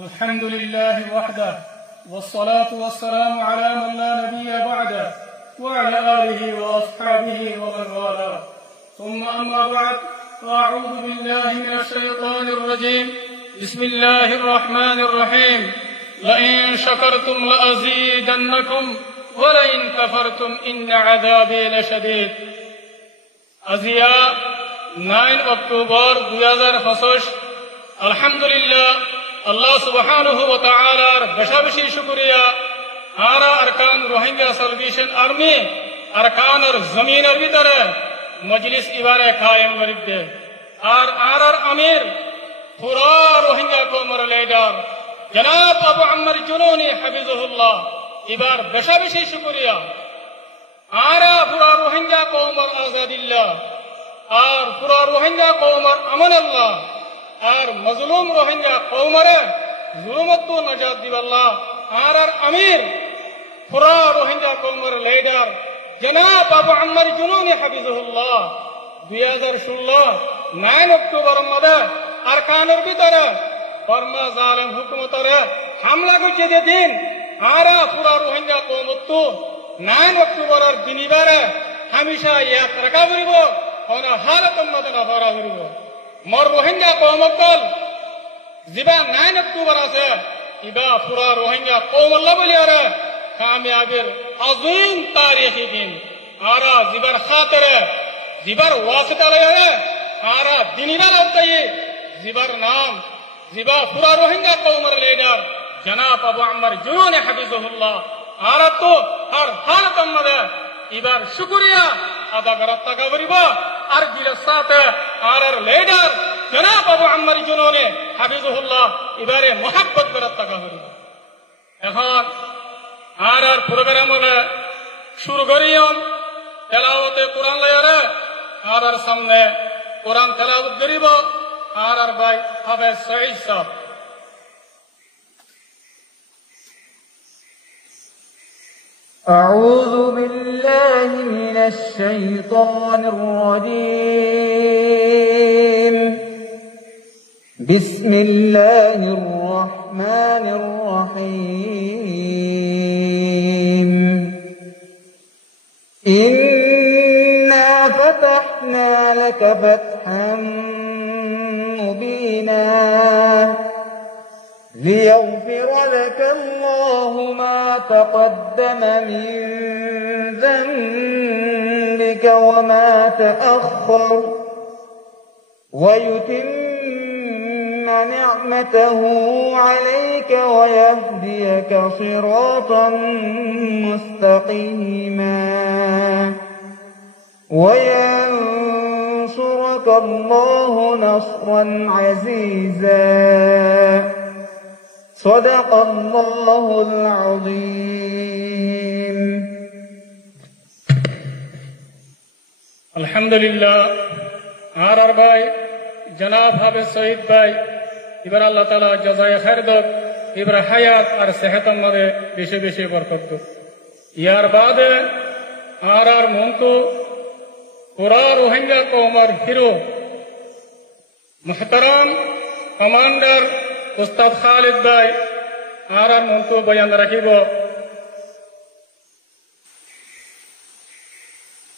الحمد لله وحده والصلاة والسلام على من لا نبي بعده وعلى آله وأصحابه ومن والاه ثم أما بعد فأعوذ بالله من الشيطان الرجيم بسم الله الرحمن الرحيم لئن شكرتم لأزيدنكم ولئن كفرتم إن عذابي لشديد আজিয়া 9 October 2025 আলহামদুলিল্লাহ আল্লাহ সুবহানাহু ওয়া তাআলার বেশি শুকরিয়া আরা আরকান রোহিঙ্গা সালভেশন আর্মি আরকানের জমিনের ভিতরে মজলিস ইবারে কায়েম করিতে আর আরার আমির পুরা রোহিঙ্গা কওমের লিডার জনাব আবু আম্মার জুনুনি হাফিজাহুল্লাহ ইবার বেশি শুকরিয়া আরা পুরা রোহিঙ্গা কওমের আজাদিল্লাহ আর পুরা রোহিঙ্গা কওমের আমানাল্লাহ আর মজলুম রোহিঙ্গা কওমরে জুলুমত নাজাত দিবাল্লাহ আর আমির পুরা রোহিঙ্গা কওমের লিডার জনাব আবু আম্মার জুনুনি হাফিজাহুল্লাহ 2016 9 অক্টোবর মধ্যে আরকানের ভিতরে বর্মা জালিম হুকুমতরে হামলা করছে দিন আরা পুরা রোহিঙ্গা কওমত 9 অক্টোবরের দিনিবারে হামেশা এক রাখা করিব কোন হালতের মধ্যে না ভরা করিব মর রোহিঙ্গা কওমকল জিবা 9 অক্টোবর আছে ইবা পুরা রোহিঙ্গা কওমল্লা বলি আরে কামিয়াবের আযীম তারিখী দিন আরা জিবার খাতিরে জিবার ওয়াসিতা লয়ে আরা দিনিবার আওতায়ে জিবার নাম জিবা পুরা রোহিঙ্গা কওমের লিডার জনাব আবু আম্মার জুনুনি হাফিজাহুল্লাহ আর তো আর হালতের মধ্যে এবার শুকরিয়া আদা করার টাকা করিব আর গিলের সাথে আর লিডার জনাব আবু আম্মার জুনুনি হাফিজাহুল্লাহ এবারে মোহাব্বত করার টাকা করিব এখন আর প্রোগ্রাম হলে শুরু করিয়ম তেলাওয়াতে কোরআন লয়ারে আর সামনে কোরআন তেলাওয়াত করিব আর ভাই হাফেজ সঈদ সাহেব أعوذ بالله من الشيطان الرجيم بسم الله الرحمن الرحيم إنا فتحنا لك فتحا مبينا ليغفر لك الله ما تقدم من ذنبك وما تأخر ويتم نعمته عليك ويهديك صراطا مستقيما وينصرك الله نصرا عزيزا صدق الله العظيم আলহামদুলিল্লাহ আর ভাই জনাব হাফেজ সঈদ ভাই এবার আল্লাহ তাআলা জাযায়ে খায়ের দাও এবার হায়াত আর সেহতের মধ্যে বেশি বরকত দাও ইয়ার বাদে আর মন্তু পুরা রোহিঙ্গা কওমের হিরো মুহতারাম কমান্ডার উস্তাদ খালিদ ভাই আর মন্তু বয়ান রাখিব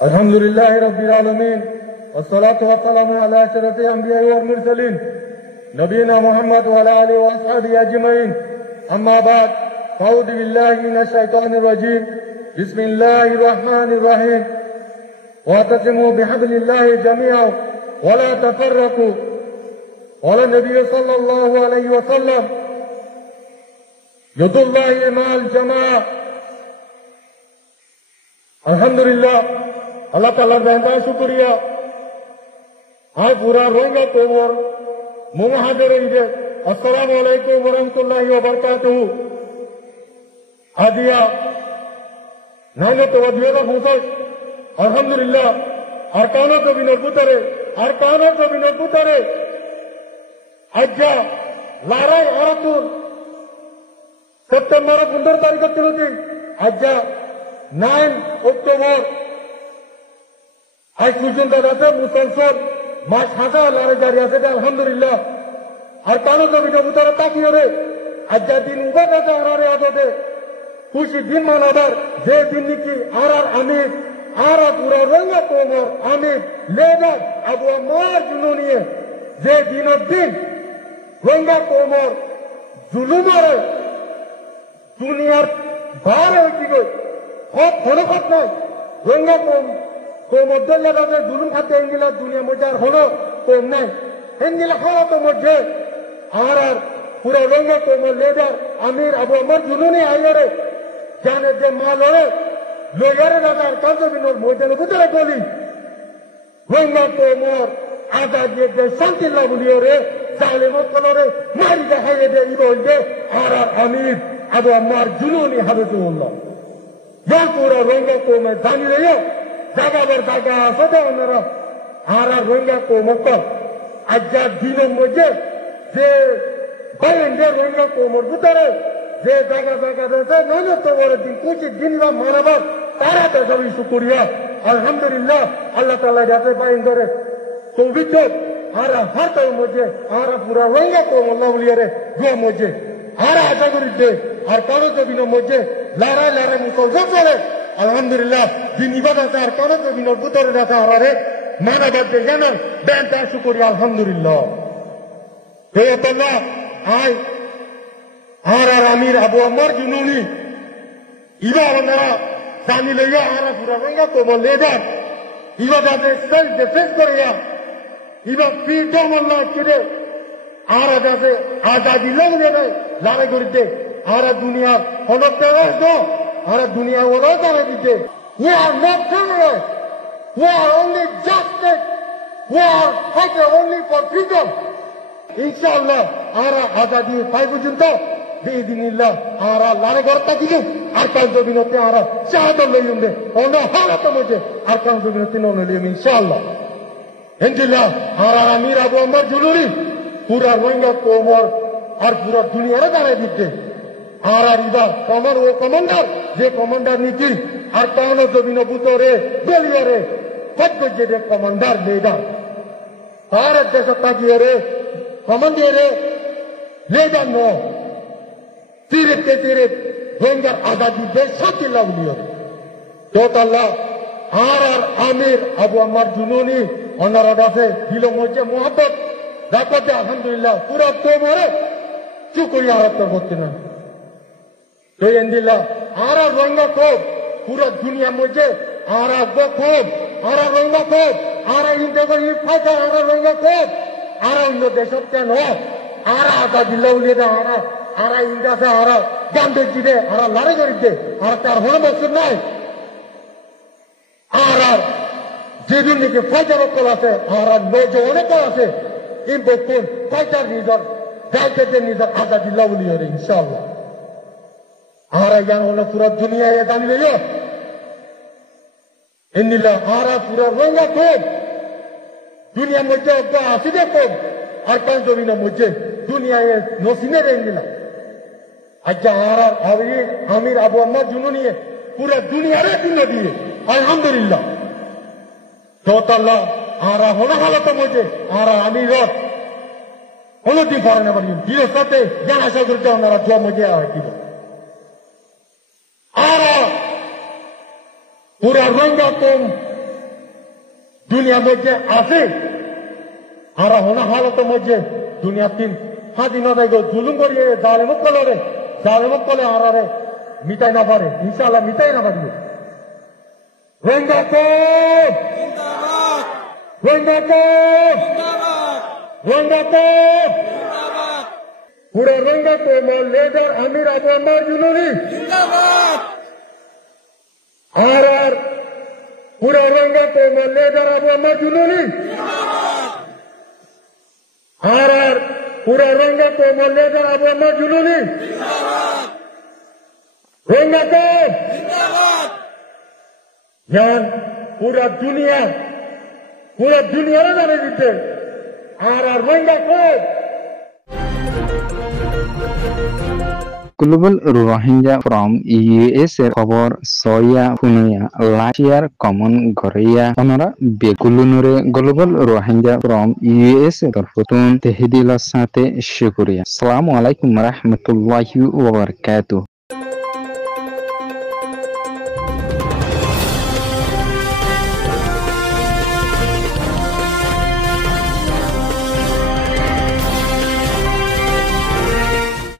আলহামদুলিল্লাহ রাব্বিল আলামিন والصلاه والسلام على اشرف الانبياء والمرسلين نبينا محمد وعلى اله واصحابه اجمعين اما بعد فاعوذ بالله من الشيطان الرجيم بسم الله الرحمن الرحيم واعتصموا بحبل الله جميعا ولا تفرقوا قال النبي صلى الله عليه وسلم يد الله مع الجماعة الحمد لله اللہ تعالیٰ بہتا شکریہ آج پورا روئنگا کومر ممحاجر عیدے السلام علیکم ورحمۃ اللہ وبرکاتہ آدیا نائنو تو ودیولا پوسک الحمدللہ ارکانوں کو بھی نربوترے আজ্জা লারাই আরাতুল সেপ্টেম্বর 15 তারিখ তিলুতি আজ্জা 9 অক্টোবর আজ পর্যন্ত আছে মুসলসল মাস হাজার লড়াই জারি আছে আলহামদুলিল্লাহ আর কারো জমিটা ভিতরে তাকিয়ে রে আজ্জা দিন উবাদাতে আরারে আদতে খুশি দিন মানাবার যে দিন নাকি আরার আমির আরা পুরা রঙা কোমর আমির লেডার আবু আম্মার জুনুনিয়ে যে দিনের দিন রঙা কোমর জুলুমারে দুনিয়ার বার হয়েছিল হক হনকত নাই রঙা কোমর দল্লাদের জুলুম খাতে এঙ্গিলা দুনিয়া মধ্যে আর হলো কম নাই এঙ্গিলা হালাতের মধ্যে আর পুরা রঙা কোমর লেডার আমির আবু আম্মার জুনুনি আইরে জানে যে মা লড়ে লয়ারে রাজার কাজবিনোর ময়দানে বুঝলে বলি রঙা কোমর আজাদিয়ে যে শান্তি লাভলিও রে জালেমত কলরে মারি দেখাইয়ে দে ইবল দে আর আমির আবু আম্মার জুনুনি হাবিবুল্লাহ যা পুরা রঙা কোমে জানি রে জাগাবার জায়গা আছে দে ওনারা আর রঙা কোমক আজ্জা দিনের মধ্যে যে বাইরে রঙা কোমর ভিতরে যে জায়গা জায়গা রয়েছে নয় তো বড় দিন কুচি দিন বা মানাবার তারা তো সবই শুকরিয়া আলহামদুলিল্লাহ আল্লাহ তাআলা যাতে বাইন ধরে পবিত্র আর হাতের মধ্যে আর পুরা রঙা কোমর লাউলিয়ারে গুয়া মধ্যে আর আশা করি দে আর কারো জমিনের মধ্যে লড়াই লড়াই মুসল করে আলহামদুলিল্লাহ দিন ইবাদতে আর কারো জমিনের ভিতরে রাখা হারে মানাবার যে জানান ব্যান তার শুকরিয়া আলহামদুলিল্লাহ হে আল্লাহ আয় আর আমির আবু আম্মার জুনুনি ইবা ওনারা জানি লইয়া আর পুরা রঙা কোমর লেডার ইবা যাতে সেলফ ডিফেন্স করিয়া ইবা ফ্রিডম আল্লাহ ছেড়ে আর যাতে আজাদি লড়ে লড়াই করিতে আর দুনিয়ার হলক আর দুনিয়া ওরা জানা দিতে We are not terrorists. We are only justice. We are fighting only for freedom. Inshallah, ara azadi পাই পর্যন্ত বিইদিনিল্লাহ ara লারে করতে দিলে আর কাল জমিনতে ara শাহাদত লইবে অন্য হালাত মধ্যে আর কাল জমিনতে নলইবে ইনশাআল্লাহ ইনশাআল্লাহ ara আমির আবু আম্মার জুলুরি পুরা রঙা কোমর আর পুরা দুনিয়ারে দাঁড়ায় দিতে আর ইবা কমার ও কমান্ডার যে কমান্ডার নীতি আর কান জমিন বুতরে গলিয়ারে পদ্মজে যে কমান্ডার লেডার আর দেশ তাকিয়ে কমান্ডিয়ারে লেডার নো তীরে রঙার আজাদি বেশ শান্তি লাভলিও তোতাল্লাহ আর আমির আবু আম্মার জুনুনি ওনারা কাছে দিল মধ্যে মোহাম্মত রাখতে আলহামদুলিল্লাহ পুরা কোমরে চুকরিয়া হারাত করতে না তো এন্দিল্লাহ আর রঙা কোপ পুরা দুনিয়া মধ্যে আর কোপ আর রঙা কোপ আর ইন্ডিয়া ফাইটা আর রঙা কোপ আর অন্য দেশত কেন আর আজাদি লাউলিয়ে আর ইন্ডিয়াতে আর গান্ধীজি দে আর লড়াই করি দে আর তার হল বছর নাই আর যেদিন নাকি ফাইটার কল আছে আর নজওয়ানে কল আছে ইম্পোর্ট ফাইটার নিজের গাইতে নিজের আজাদি লাউলিয়ে রে ইনশাআল্লাহ আর ইয়ান হলো পুরা দুনিয়ায় জানি লইও ইন্দিল্লাহ আর পুরা রঙা কোপ দুনিয়ার মধ্যে আসিবে কোপ আর পাঁচ জমিনের মধ্যে দুনিয়ায় নসিনে রেন্দিলা আচ্ছা আর আমির আবু আম্মার জুনুনিয়ে পুরা দুনিয়ারে দিন দিয়ে আলহামদুলিল্লাহ তোতাল্লাহ আর হলো হালতের মধ্যে আর আমির হলো দিন পারে না পারি দিনের সাথে জানা আশা করতে ওনারা জোয়া মধ্যে দিব আর পুরা রঙা কম দুনিয়ার মধ্যে আছে আর হলো হালতের মধ্যে দুনিয়ার তিন স্বাধীনতায় জুলুম করিয়ে জালেমত কলে আর মিটাই না পারে ইনশাআল্লাহ মিটাই না পারবে রঙা কোপ রঙা কোপ রঙা কোপ পুরা রঙা কোপ লেডার আমির আবু আম্মার জুলুরি আর পুরা রঙা কোপ লেডার আবু আম্মার জুলুরি আর পুরা রঙা কোপ লেডার আবু আম্মার জুলুরি রঙা কোপ জান পুরা দুনিয়ারে জানে দিতে আর রঙা কোপ Global Rohingya from US খবর soya punuya Latia common Korea onora bekulunure Global Rohingya from US terpotun tehidila sate syukuria. Assalamualaikum warahmatullahi wabarakatuh.